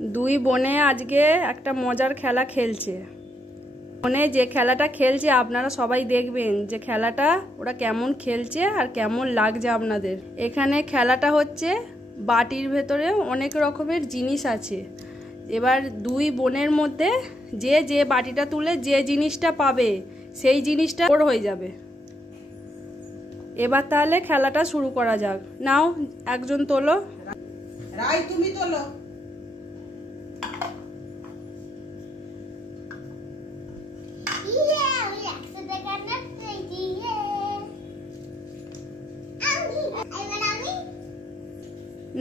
দুই বোনে আজকে একটা মজার খেলা খেলছে। বোনে যে খেলাটা খেলছে আপনারা সবাই দেখবেন যে খেলাটা ওরা কেমন খেলছে আর কেমন লাগছে আপনাদের। এখানে খেলাটা হচ্ছে বাটির ভেতরে অনেক রকমের জিনিস আছে। এবার দুই বোনের মধ্যে যে যে বাটিটা তুলে যে জিনিসটা পাবে সেই জিনিসটা ওর হয়ে যাবে। এবার তাহলে খেলাটা শুরু করা যাক। নাও একজন তোলো। রাই তুমি তোলো।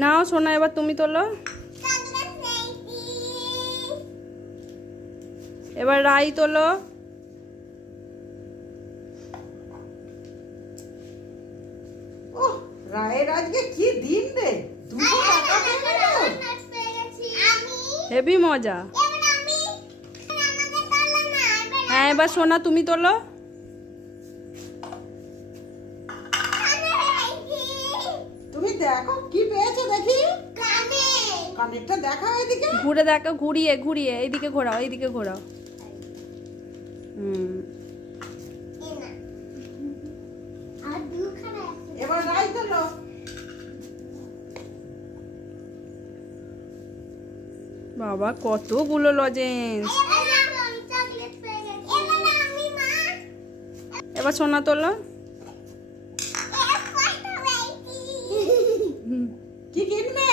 নাও সোনা এবার তুমি তোলো। এবার রাই তোলো। রায়ের আজকে কি দিন রে, হেভি মজা। হ্যাঁ এবার সোনা তুমি তোলো। তুমি দেখো কি পেয়েছো দেখি। কানেরটা দেখাও এদিকে। ঘুরে দেখো, ঘুরিয়ে ঘুরিয়ে এইদিকে ঘোরাও, এইদিকে ঘোরাও। এবার রাই তোলো। বাবা কতগুলো লজেন্স। এবার সোনা তোলো। কি কিনবে?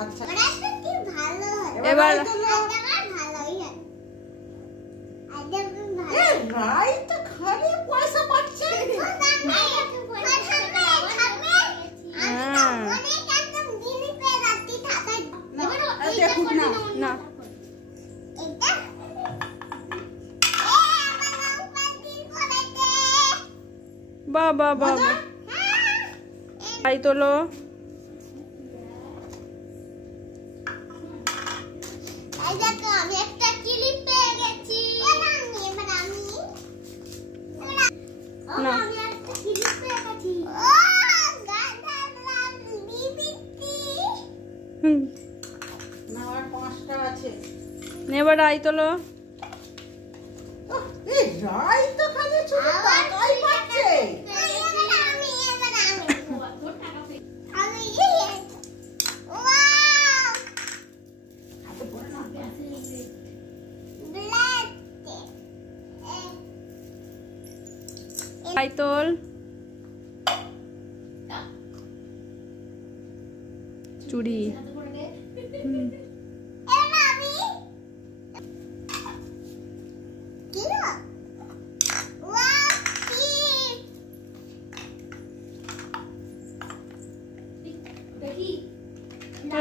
আচ্ছা এবার রাই তো খালি পয়সা পাচ্ছে। না বাবা বাবা তাই তোলো। এবার রাই তোলো। রাই তো খালি শুধু টাকাই পাচ্ছে। রাই তোল। চুড়ি।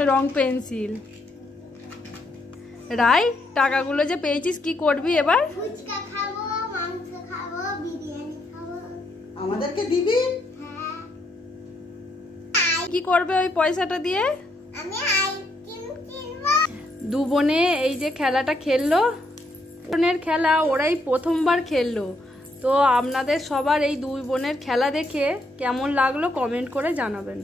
রং পেন্সিল। রাই টাকাগুলো যে পেয়েছিস কি করবি এবার? ফুচকা খাবো, মাংস খাবো, বিরিয়ানি খাবো। আমাদেরকে দিবি? হ্যাঁ। কি করবে ওই পয়সাটা দিয়ে? আমি আইসক্রিম কিনবো। দু বোনে এই যে খেলাটা খেললো, বোনের খেলা ওরাই প্রথমবার খেললো। তো আপনাদের সবার এই দুই বোনের খেলা দেখে কেমন লাগলো কমেন্ট করে জানাবেন।